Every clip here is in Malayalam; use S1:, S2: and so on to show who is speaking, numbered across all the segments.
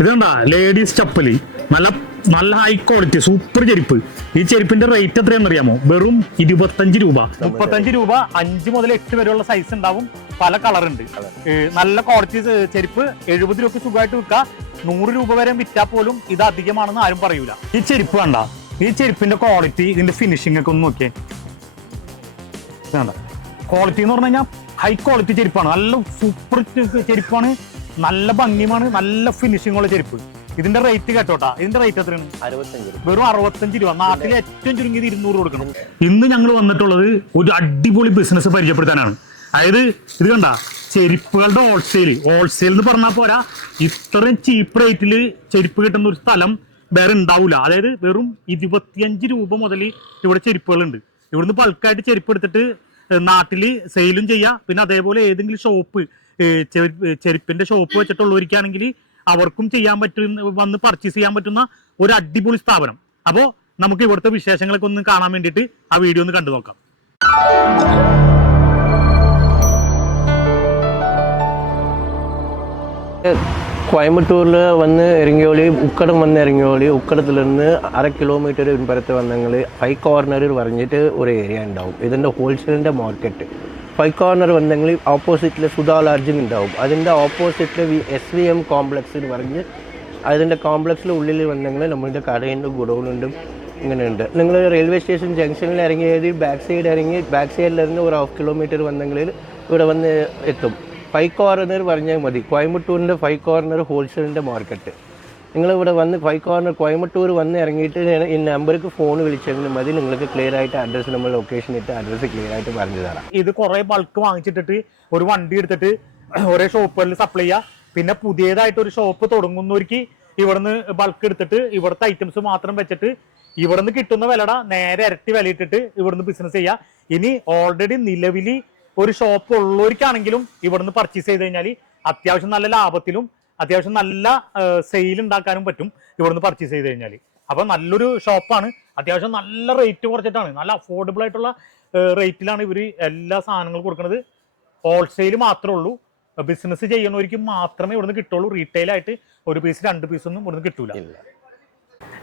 S1: ഇത് കണ്ടാ ലേഡീസ് ചപ്പൽ. നല്ല നല്ല ഹൈ ക്വാളിറ്റി സൂപ്പർ ചെരുപ്പ്. ഈ ചെരുപ്പിന്റെ റേറ്റ് എത്രയാണെന്ന് അറിയാമോ? വെറും ഇരുപത്തഞ്ച് രൂപ. മുപ്പത്തഞ്ച് രൂപ അഞ്ച് മുതൽ എട്ട് വരെയുള്ള സൈസ് ഉണ്ടാവും. പല കളർ ഉണ്ട്. നല്ല ക്വാളിറ്റി ചെരുപ്പ്. എഴുപത് രൂപ സുഖമായിട്ട് വിൽക്കുക നൂറ് രൂപ വരെ വിറ്റാ പോലും ഇത് അധികമാണെന്ന് ആരും പറയൂല. ഈ ചെരുപ്പ് കണ്ട? ഈ ചെരുപ്പിന്റെ ക്വാളിറ്റി ഇതിന്റെ ഫിനിഷിംഗ് ഒക്കെ ഒന്ന് നോക്കിയേ. വേണ്ട ക്വാളിറ്റി എന്ന് പറഞ്ഞു കഴിഞ്ഞാൽ ഹൈ ക്വാളിറ്റി ചെരുപ്പാണ്. നല്ല സൂപ്പർ ചെരുപ്പാണ്. നല്ല ഭംഗിയുമാണ് നല്ല ഫിനിഷിംഗ് ഉള്ള ചെരുപ്പ്. ഇതിന്റെ റേറ്റ് കേട്ടോട്ടാ. ഇതിന്റെ റേറ്റ് എത്രയാണ്? വെറും അറുപത്തഞ്ച് രൂപ. നാട്ടിലെ ഏറ്റവും ചുരുങ്ങിയത് ഇരുന്നൂറ് കൊടുക്കണം. ഇന്ന് ഞങ്ങൾ വന്നിട്ടുള്ളത് ഒരു അടിപൊളി ബിസിനസ് പരിചയപ്പെടുത്താനാണ്. അതായത് ഇത് കണ്ട ചെരുപ്പുകളുടെ ഹോൾസെയിൽ ഹോൾസെയിൽ എന്ന് പറഞ്ഞാൽ പോരാ ഇത്രയും ചീപ്പ് റേറ്റിൽ ചെരുപ്പ് കിട്ടുന്ന ഒരു സ്ഥലം വേറെ ഉണ്ടാവില്ല അതായത് വെറും ഇരുപത്തിയഞ്ച് രൂപ മുതൽ ഇവിടെ ചെരുപ്പുകളുണ്ട്. ഇവിടുന്ന് ബൾക്കായിട്ട് ചെരുപ്പ് എടുത്തിട്ട് നാട്ടിൽ സെയിലും ചെയ്യാം. പിന്നെ അതേപോലെ ഏതെങ്കിലും ഷോപ്പ് ചെരുപ്പിന്റെ ഷോപ്പ് വെച്ചിട്ടുള്ളവർക്കാണെങ്കിൽ അവർക്കും ചെയ്യാൻ പറ്റുന്ന വന്ന് പർച്ചേസ് ചെയ്യാൻ പറ്റുന്ന ഒരു അടിപൊളി സ്ഥാപനം. അപ്പോൾ നമുക്ക് ഇവിടുത്തെ വിശേഷങ്ങളൊക്കെ ഒന്ന് കാണാൻ വേണ്ടിയിട്ട് ആ വീഡിയോ ഒന്ന് കണ്ടു നോക്കാം.
S2: കോയമ്പത്തൂരിൽ വന്ന് ഇറങ്ങിയോളി ഉക്കടം വന്ന് ഇറങ്ങിയോളി നിന്ന് അര കിലോമീറ്റർ പരത്ത് വന്നെങ്കിൽ ഫൈവ് കോർണറിൽ പറഞ്ഞിട്ട് ഒരു ഏരിയ ഉണ്ടാവും. ഇതിന്റെ ഹോൾസെയിലിന്റെ മാർക്കറ്റ് ഫൈവ് കോർണർ വന്നെങ്കിൽ ഓപ്പോസിറ്റിൽ സുധാ ലാർജിങ് ഉണ്ടാവും. അതിന്റെ ഓപ്പോസിറ്റിൽ V S V M complex എന്ന് പറഞ്ഞ് അതിന്റെ കോംപ്ലക്സിൽ ഉള്ളിൽ വന്നെങ്കിൽ നമ്മളുടെ കടയുണ്ട് ഗുഡൗണുണ്ട്. ഇങ്ങനെയുണ്ട്. നിങ്ങൾ റെയിൽവേ സ്റ്റേഷൻ ജംഗ്ഷനിൽ ഇറങ്ങിയത് ബാക്ക് സൈഡ് ഇറങ്ങി ബാക്ക് സൈഡിൽ സൈഡിലിരുന്ന് ഒരു ഹാഫ് കിലോമീറ്റർ വന്നെങ്കിൽ ഇവിടെ വന്ന് എത്തും. ഫൈവ് കോർണർ പറഞ്ഞാൽ മതി. കോയമ്പത്തൂരിന്റെ ഫൈവ് കോർണർ ഹോൾസെയിലിന്റെ മാർക്കറ്റ് നിങ്ങൾ ഇവിടെ വന്ന് ഫൈവ് കോർണർ കോയമ്പത്തൂർ വന്ന് ഇറങ്ങിയിട്ട് ഈ നമ്പർക്ക് ഫോൺ വിളിച്ചെങ്കിൽ മതി. നിങ്ങൾക്ക് ക്ലിയർ ആയിട്ട് അഡ്രസ്സ് നമ്മൾ ലൊക്കേഷൻ ഇട്ട് അഡ്രസ്സ് ക്ലിയർ ആയിട്ട് പറഞ്ഞു തരാം.
S1: ഇത് കുറേ ബൾക്ക് വാങ്ങിച്ചിട്ടിട്ട് ഒരു വണ്ടി എടുത്തിട്ട് ഒരേ ഷോപ്പുകളിൽ സപ്ലൈ ചെയ്യുക പിന്നെ പുതിയതായിട്ട് ഒരു ഷോപ്പ് തുടങ്ങുന്നവർക്ക് ഇവിടുന്ന് ബൾക്ക് എടുത്തിട്ട് ഇവിടുത്തെ ഐറ്റംസ് മാത്രം വെച്ചിട്ട് ഇവിടുന്ന് കിട്ടുന്ന വിലട നേരെ ഇരട്ടി വിലയിട്ടിട്ട് ഇവിടുന്ന് ബിസിനസ് ചെയ്യുക ഇനി ഓൾറെഡി നിലവിൽ ഒരു ഷോപ്പ് ഉള്ളവർക്കാണെങ്കിലും ഇവിടുന്ന് പർച്ചേസ് ചെയ്ത് കഴിഞ്ഞാൽ അത്യാവശ്യം നല്ല ലാഭത്തിലും അത്യാവശ്യം നല്ല സെയിൽ ഉണ്ടാക്കാനും പറ്റും ഇവിടുന്ന് പർച്ചേസ് ചെയ്ത് കഴിഞ്ഞാൽ അപ്പൊ നല്ലൊരു ഷോപ്പാണ് അത്യാവശ്യം നല്ല റേറ്റ് കുറച്ചിട്ടാണ്. നല്ല അഫോർഡബിൾ ആയിട്ടുള്ള റേറ്റിലാണ് ഇവർ എല്ലാ സാധനങ്ങളും കൊടുക്കുന്നത് ഹോൾസെയിൽ മാത്രമേ ഉള്ളൂ. ബിസിനസ് ചെയ്യുന്നവർക്ക് മാത്രമേ ഇവിടുന്ന് കിട്ടുള്ളൂ. റീറ്റെയിൽ ആയിട്ട് ഒരു പീസ് രണ്ട് പീസ് ഒന്നും ഇവിടുന്ന് കിട്ടൂല.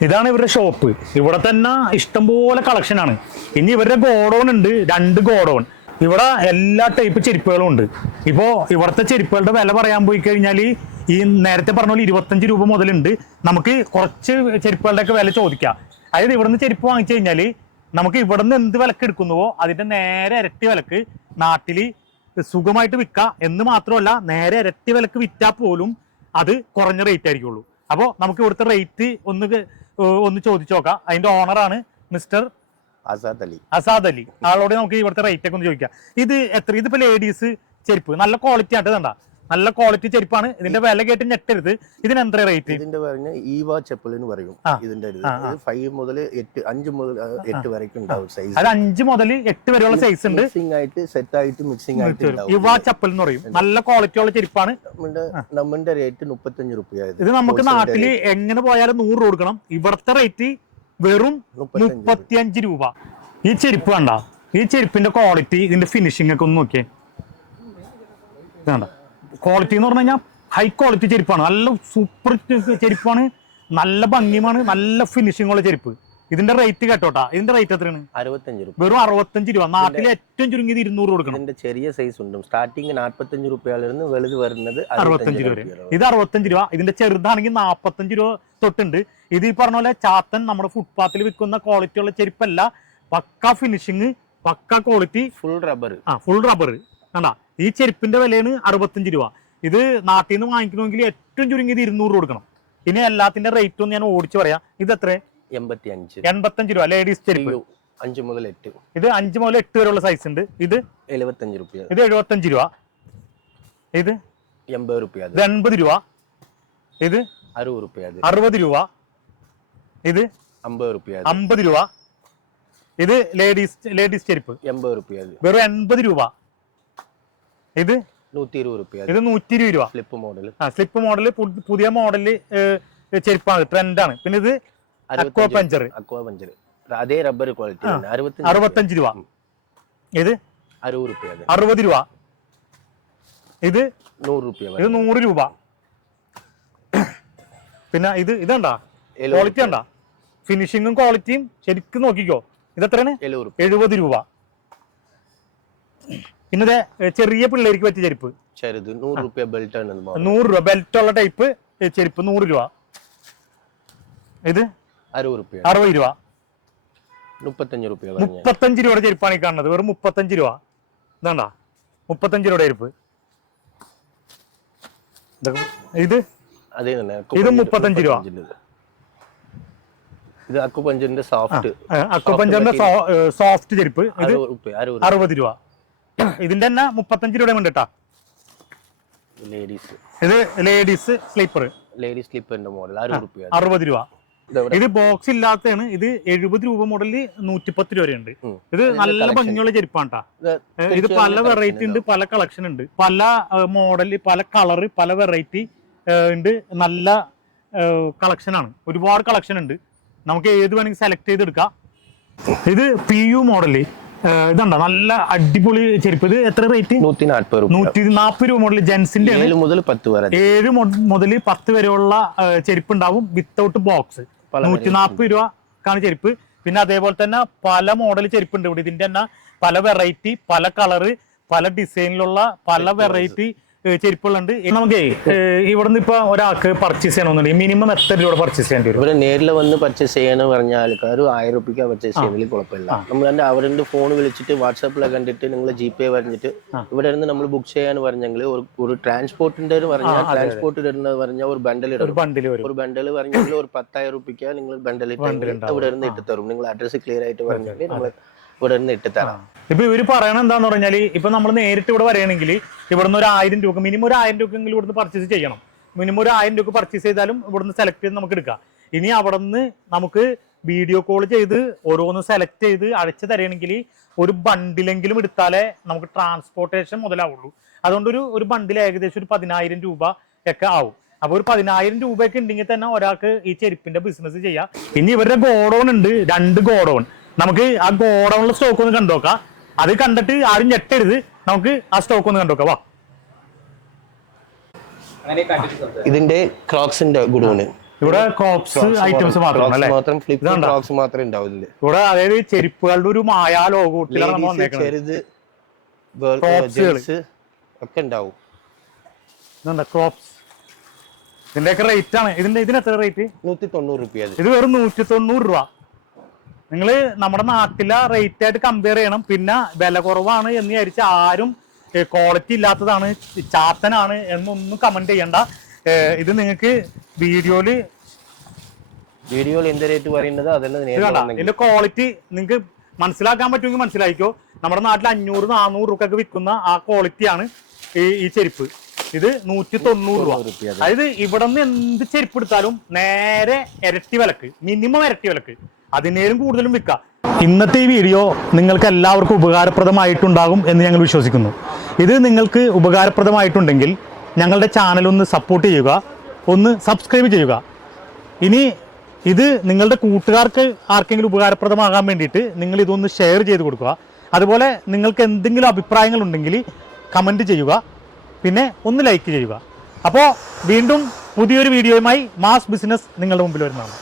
S1: ഇതാണ് ഇവരുടെ ഷോപ്പ് ഇവിടെ തന്നെ ഇഷ്ടംപോലെ കളക്ഷൻ ആണ്. ഇനി ഇവരുടെ ഗോഡൗൺ ഉണ്ട്. രണ്ട് ഗോഡൗൺ ഇവിടെ എല്ലാ ടൈപ്പ് ചെരുപ്പുകളും ഉണ്ട്. ഇപ്പോ ഇവിടുത്തെ ചെരുപ്പുകളുടെ വില പറയാൻ പോയി കഴിഞ്ഞാൽ ഈ നേരത്തെ പറഞ്ഞ പോലെ ഇരുപത്തഞ്ച് രൂപ മുതലുണ്ട്. നമുക്ക് കുറച്ച് ചെരുപ്പുകളുടെ ഒക്കെ വില ചോദിക്കാം. അതായത് ഇവിടുന്ന് ചെരുപ്പ് വാങ്ങിച്ചു കഴിഞ്ഞാൽ നമുക്ക് ഇവിടുന്ന് എന്ത് വിലക്ക് എടുക്കുന്നുവോ അതിന്റെ നേരെ ഇരട്ടി വിലക്ക് നാട്ടിൽ സുഖമായിട്ട് വിൽക്കാം എന്ന് മാത്രമല്ല നേരെ ഇരട്ടി വിലക്ക് വിറ്റാൽ പോലും അത് കുറഞ്ഞ റേറ്റ് ആയിരിക്കുള്ളൂ. അപ്പോൾ നമുക്ക് ഇവിടുത്തെ റേറ്റ് ഒന്ന് ഒന്ന് ചോദിച്ചു നോക്കാം. അതിന്റെ ഓണറാണ് മിസ്റ്റർ
S2: അസാദ് അലി.
S1: അസാദ് അലി. ആളോട് നമുക്ക് ഇവിടുത്തെ റേറ്റ് ഒക്കെ ഒന്ന് ചോദിക്കാം. ഇത് എത്ര? ഇതിപ്പോ ലേഡീസ് ചെരുപ്പ് നല്ല ക്വാളിറ്റി ആയിട്ട് കണ്ട നല്ല ക്വാളിറ്റി ചെരുപ്പാണ്. ഇതിന്റെ വില കേട്ട് ഞെട്ടരുത്. ഇതിന് എന്താ റേറ്റ്
S2: ഇതിന്റെ പറഞ്ഞ ഈവ ചെപ്പൽ എന്ന് പറയും. ഇതിന്റെ. ഫൈവ് മുതൽ എട്ട് അഞ്ച് മുതൽ എട്ട് വരയ്ക്കും ഉണ്ടാവും സൈസ്
S1: അത് അഞ്ച് മുതൽ എട്ട് വരെയുള്ള സൈസ് ഉണ്ട്.
S2: മിക്സിംഗ് ആയിട്ട് സെറ്റ് ആയിട്ട് മിക്സിംഗ് ആയിട്ട്
S1: യുവ ചപ്പൽ എന്ന് പറയും. നല്ല ക്വാളിറ്റി ഉള്ള ചെരുപ്പാണ്.
S2: നമ്മുടെ റേറ്റ് റേറ്റ് മുപ്പത്തഞ്ച് റുപ്യ
S1: ഇത് നമുക്ക് നാട്ടിൽ എങ്ങനെ പോയാലും നൂറ് കൊടുക്കണം. ഇവിടുത്തെ റേറ്റ് വെറും
S2: മുപ്പത്തഞ്ച്
S1: മുപ്പത്തിയഞ്ച് രൂപ. ഈ ചെരുപ്പ് കണ്ട? ഈ ചെരുപ്പിന്റെ ക്വാളിറ്റി ഇതിന്റെ ഫിനിഷിംഗ് ഒക്കെ ഒന്ന് നോക്കിയേ. വേണ്ട ക്വാളിറ്റി എന്ന് പറഞ്ഞു കഴിഞ്ഞാൽ ഹൈ ക്വാളിറ്റി ചെരുപ്പാണ്. നല്ല സൂപ്പർ ചെരുപ്പാണ്. നല്ല ഭംഗിയുമാണ്. നല്ല ഫിനിഷിംഗ് ഉള്ള ചെരുപ്പ്. ഇതിന്റെ റേറ്റ് കേട്ടോട്ടാ. ഇതിന്റെ റേറ്റ് എത്രയാണ്?
S2: അറുപത്തഞ്ച് രൂപ.
S1: വെറും അറുപത്തഞ്ച് രൂപ. നാട്ടിലെ ഏറ്റവും ചുരുങ്ങിയത് ഇരുന്നൂറ് കൊടുക്കണം.
S2: ഇതിന്റെ ചെറിയ സൈസ് ഉണ്ട്. സ്റ്റാർട്ടിങ് നാൽപ്പത്തഞ്ച് റുപ്യയിലിരുന്ന് വലുത് വരുന്നത്
S1: അറുപത്തഞ്ച് രൂപ ഇത് അറുപത്തഞ്ച് രൂപ. ഇതിന്റെ ചെറുതാണെങ്കിൽ നാപ്പത്തഞ്ച് രൂപ തൊട്ടുണ്ട്. ഇത് ഈ പറഞ്ഞ പോലെ ചാത്തൻ നമ്മുടെ ഫുട്പാത്തിൽ വിൽക്കുന്ന ക്വാളിറ്റി ഉള്ള ചെരുപ്പല്ല. Pukka finishing pukka quality
S2: full rubber
S1: ആ ഫുൾ റബ്ബർ കണ്ടാ? ഈ ചെരുപ്പിന്റെ വിലയാണ് അറുപത്തഞ്ച് രൂപ. ഇത് നാട്ടിൽ നിന്ന് വാങ്ങിക്കണമെങ്കിൽ ഏറ്റവും ചുരുങ്ങിയത് ഇരുന്നൂറ് കൊടുക്കണം. പിന്നെ എല്ലാത്തിന്റെ റേറ്റ് ഒന്ന് ഞാൻ ഓടിച്ചു പറയാം. ഇത് എത്ര?
S2: എൺപത്തി അഞ്ച്
S1: എൺപത്തഞ്ച് രൂപ. ലേഡീസ് ചെരുപ്പ്.
S2: അഞ്ച് മുതൽ എട്ട്.
S1: ഇത് അഞ്ച് മുതൽ എട്ട് വരെയുള്ള സൈസ് ഉണ്ട്. ഇത്?
S2: എഴുപത്തഞ്ച് രൂപ
S1: ഇത് എഴുപത്തഞ്ച് രൂപ. ഇത്?
S2: എൺപത് രൂപ
S1: ഇത് എൺപത് രൂപ. ഇത്?
S2: അറുപത് രൂപ
S1: അറുപത് രൂപ. ഇത്?
S2: അമ്പത് രൂപ
S1: അമ്പത് രൂപ. ഇത് ലേഡീസ് ലേഡീസ് ചെരുപ്പ്.
S2: എൺപത് രൂപ
S1: വെറും എൺപത് രൂപ. ഇത്?
S2: നൂറ്റി ഇരുപത് റുപ്യ
S1: ഇത് നൂറ്റി ഇരുപത് രൂപ.
S2: സ്ലിപ്പ് മോഡൽ
S1: ആ സ്ലിപ്പ് മോഡൽ പുതിയ മോഡൽ ചെരുപ്പാണ് ട്രെൻഡാണ് പിന്നെ ഇത് അക്വാ പഞ്ചർ
S2: അക്വാ പഞ്ചർ അതേ റബ്ബർ ക്വാളിറ്റി അറുപത്തഞ്ച്
S1: രൂപ. ഇത്?
S2: അറുപത് രൂപ
S1: അറുപത് രൂപ. ഇത്?
S2: നൂറ് രൂപ
S1: ഇത് നൂറ് രൂപ. പിന്നെ ഇത് ഇതണ്ടാ? ക്വാളിറ്റി ഉണ്ടാ? ഫിനിഷിങ്ങും ക്വാളിറ്റിയും ശരിക്കും നോക്കിക്കോ. ഇത് എത്രയാണ്
S2: എഴുപത് രൂപ.
S1: പിന്നെ ചെറിയ പിള്ളേർക്ക് പറ്റിയ ചെരുപ്പ്.
S2: ചെറുത് നൂറ് രൂപ ബെൽറ്റ് ആണ്
S1: നൂറ് രൂപ ബെൽറ്റ് ഉള്ള ടൈപ്പ് ചെരുപ്പ് നൂറ് രൂപ. ഇത്?
S2: അറുപത് രൂപ
S1: അറുപത് രൂപ.
S2: മുപ്പത്തഞ്ച് രൂപ
S1: മുപ്പത്തഞ്ച് രൂപയുടെ ചെരുപ്പാണ് ഈ കാണുന്നത്. വെറും മുപ്പത്തഞ്ച് രൂപ. ഇതാണ്ടാ മുപ്പത്തഞ്ച് രൂപയുടെ ചെരുപ്പ്. ഇത്? ഇത് മുപ്പത്തഞ്ച് രൂപ.
S2: ഇത്. അക്കുപഞ്ചറിന്റെ സോഫ്റ്റ്
S1: അക്കുപഞ്ചറിന്റെ സോഫ്റ്റ് ചെരുപ്പ്.
S2: അറുപത് രൂപ.
S1: ഇതിന്റെ തന്നെ മുപ്പത്തഞ്ച് രൂപ ഉണ്ട് കേട്ടാ
S2: ലേഡീസ്
S1: ഇത് ലേഡീസ് സ്ലീപ്പർ
S2: ലേഡീസ് സ്ലീപ്പറിന്റെ മോഡൽ അറുപത് രൂപ.
S1: ഇത് ബോക്സ് ഇല്ലാത്തതാണ്. ഇത് എഴുപത് രൂപ മുതൽ നൂറ്റിപ്പത്ത് രൂപ വരെ ഉണ്ട് ഇത് നല്ല. ഭംഗിയുള്ള ചെരുപ്പാണ്
S2: ഇത്
S1: പല വെറൈറ്റി ഉണ്ട് പല കളക്ഷൻ ഉണ്ട്. പല മോഡൽ പല കളറ് പല വെറൈറ്റി ഉണ്ട്. നല്ല കളക്ഷൻ ആണ്. ഒരുപാട് കളക്ഷൻ ഉണ്ട്. നമുക്ക് ഏത് വേണമെങ്കിൽ സെലക്ട് ചെയ്തെടുക്കാം. ഇത് പി യു മോഡൽ ഇതുണ്ടോ? നല്ല അടിപൊളി ചെരുപ്പ്. ഇത് എത്ര റേറ്റ്
S2: നൂറ്റി നാൽപ്പത് രൂപ.
S1: നൂറ്റി നാൽപ്പത് രൂപ മുതൽ ജെൻസിന്റെ
S2: ഏഴ് മുതൽ പത്ത് വരെ.
S1: ഏഴ് മുതൽ പത്ത് വരെയുള്ള ചെരുപ്പ് ഉണ്ടാവും വിത്തൗട്ട് ബോക്സ് നൂറ്റി നാൽപ്പത് രൂപക്കാണ് ചെരുപ്പ്. പിന്നെ അതേപോലെ തന്നെ പല മോഡൽ ചെരുപ്പ് ഉണ്ട് ഇവിടെ. ഇതിന്റെ തന്നെ പല വെറൈറ്റി പല കളറ് പല ഡിസൈനിലുള്ള പല വെറൈറ്റി ചെരുപ്പുകളുണ്ട് നമുക്ക് ഇവിടെ നിന്ന് ഇപ്പൊ ഒരാൾക്ക് പർച്ചേസ് ചെയ്യണമെന്നുണ്ടെങ്കിൽ മിനിമം എത്ര രൂപ പർച്ചേസ് ചെയ്യേണ്ടി വരും?
S2: ഇവിടെ നേരിൽ വന്ന് പർച്ചേസ് ചെയ്യണമെന്ന് പറഞ്ഞ ആൾക്കാർ ആയിരം റുപ്യക്ക് പർച്ചേസ് ചെയ്യുന്നതിൽ കുഴപ്പമില്ല. നമ്മൾ എന്റെ അവരുടെ ഫോൺ വിളിച്ചിട്ട് വാട്സാപ്പിൽ കണ്ടിട്ട് നിങ്ങൾ ജി പേ പറഞ്ഞിട്ട് ഇവിടെ നിന്ന് നമ്മൾ ബുക്ക് ചെയ്യാൻ പറഞ്ഞെങ്കിൽ ഒരു ഒരു ട്രാൻസ്പോർട്ടിന്റെ പറഞ്ഞാൽ ട്രാൻസ്പോർട്ട് ഇടുന്നത് പറഞ്ഞാൽ ഒരു ബണ്ടൽ
S1: ഒരു ബണ്ടിൽ
S2: ഒരു ബണ്ടൽ പറഞ്ഞെങ്കിൽ ഒരു പത്തായിരം റുപ്യക്ക് നിങ്ങൾ ബണ്ടൽ ഇവിടെ നിന്ന് ഇട്ട് തരും. നിങ്ങൾ അഡ്രസ് ക്ലിയർ ആയിട്ട് പറഞ്ഞെങ്കിൽ നമ്മൾ ഇവിടെ നിന്ന് ഇട്ട് തരാം.
S1: ഇപ്പൊ ഇവർ പറയണ എന്താന്ന് പറഞ്ഞാൽ ഇപ്പൊ നമ്മൾ നേരിട്ട് ഇവിടെ വരികയാണെങ്കിൽ ഇവിടുന്ന് ഒരു ആയിരം രൂപ മിനിമം ഒരു ആയിരം രൂപയെങ്കിലും ഇവിടുന്ന് പർച്ചേസ് ചെയ്യണം. മിനിമം ഒരു ആയിരം രൂപ പർച്ചേസ് ചെയ്താലും ഇവിടുന്ന് സെലക്ട് ചെയ്ത് നമുക്ക് എടുക്കാം. ഇനി അവിടെ നിന്ന് നമുക്ക് വീഡിയോ കോൾ ചെയ്ത് ഓരോന്ന് സെലക്ട് ചെയ്ത് അഴിച്ചു തരണമെങ്കിൽ ഒരു ബണ്ടിലെങ്കിലും എടുത്താലേ നമുക്ക് ട്രാൻസ്പോർട്ടേഷൻ മുതലാവുള്ളൂ. അതുകൊണ്ട് ഒരു ഒരു ബണ്ടിൽ ഏകദേശം ഒരു പതിനായിരം രൂപ ഒക്കെ ആവും. അപ്പൊ ഒരു പതിനായിരം രൂപയൊക്കെ ഉണ്ടെങ്കിൽ തന്നെ ഒരാൾക്ക് ഈ ചെരുപ്പിന്റെ ബിസിനസ് ചെയ്യാം. ഇനി ഇവരുടെ ഗോഡൗൺ ഉണ്ട് രണ്ട് ഗോഡൗൺ നമുക്ക് ആ ഗോഡൗണിലെ സ്റ്റോക്ക് ഒന്ന് കണ്ടുനോക്കാം. അത് കണ്ടിട്ട് ആരും ഞെട്ടരുത്. നമുക്ക് ആ സ്റ്റോക്ക് ഒന്ന് കണ്ടുനോക്കാം. വാ.
S2: ഇതിന്റെ ക്രോക്സിന്റെ ഗുഡോണ്.
S1: ഇവിടെ ക്രോപ്സ് ഐറ്റംസ്
S2: മാത്രം? ക്രോക്സ് മാത്രമേ ഉണ്ടാവില്ല
S1: ഇവിടെ അതായത് ചെരുപ്പുകളുടെ ഒരു മായാ ലോകൂട്ടിലാണ്
S2: ചെറുത്. ഒക്കെ ഉണ്ടാവും.
S1: ഇതുണ്ട് ക്രോപ്സ് ഇതിന്റെയൊക്കെ റേറ്റ് ആണ്. ഇതിന്റെ ഇതിന് എത്ര റേറ്റ്
S2: നൂറ്റി തൊണ്ണൂറ്
S1: ഇത് വെറും നൂറ്റി തൊണ്ണൂറ് രൂപ. നിങ്ങൾ നമ്മുടെ നാട്ടിലെ റേറ്റ് ആയിട്ട് കമ്പയർ ചെയ്യണം. പിന്നെ വില കുറവാണ് എന്ന് വിചാരിച്ച ആരും ക്വാളിറ്റി ഇല്ലാത്തതാണ് ചാത്തനാണ് എന്നൊന്നും കമന്റ് ചെയ്യണ്ട. ഇത് നിങ്ങൾക്ക് വീഡിയോയിൽ
S2: വീഡിയോയിൽ എന്ത് റേറ്റ് പറയുന്നത് അതെല്ലാം
S1: ഇതിന്റെ ക്വാളിറ്റി നിങ്ങൾക്ക് മനസ്സിലാക്കാൻ പറ്റുമെങ്കിൽ മനസ്സിലാക്കിക്കോ നമ്മുടെ നാട്ടിൽ അഞ്ഞൂറ് നാനൂറ് രൂപക്കൊക്കെ വിൽക്കുന്ന ആ ക്വാളിറ്റിയാണ് ഈ ഈ ചെരുപ്പ്. ഇത് നൂറ്റി തൊണ്ണൂറ് രൂപ അതായത് ഇവിടെ നിന്ന് എന്ത് ചെരുപ്പ് എടുത്താലും നേരെ ഇരട്ടി വിലക്ക്. മിനിമം ഇരട്ടി വിലക്ക്. അതിനേലും കൂടുതലും വിൽക്കാം. ഇന്നത്തെ ഈ വീഡിയോ നിങ്ങൾക്ക് എല്ലാവർക്കും ഉപകാരപ്രദമായിട്ടുണ്ടാകും എന്ന് ഞങ്ങൾ വിശ്വസിക്കുന്നു. ഇത് നിങ്ങൾക്ക് ഉപകാരപ്രദമായിട്ടുണ്ടെങ്കിൽ ഞങ്ങളുടെ ചാനൽ ഒന്ന് സപ്പോർട്ട് ചെയ്യുക ഒന്ന് സബ്സ്ക്രൈബ് ചെയ്യുക. ഇനി ഇത് നിങ്ങളുടെ കൂട്ടുകാർക്ക് ആർക്കെങ്കിലും ഉപകാരപ്രദമാകാൻ വേണ്ടിയിട്ട് നിങ്ങൾ ഇതൊന്ന് ഷെയർ ചെയ്ത് കൊടുക്കുക. അതുപോലെ നിങ്ങൾക്ക് എന്തെങ്കിലും അഭിപ്രായങ്ങൾ ഉണ്ടെങ്കിൽ കമന്റ് ചെയ്യുക. പിന്നെ ഒന്ന് ലൈക്ക് ചെയ്യുക. അപ്പോൾ വീണ്ടും പുതിയൊരു വീഡിയോയുമായി മാസ് ബിസിനസ് നിങ്ങളുടെ മുമ്പിൽ വരുന്നതാണ്.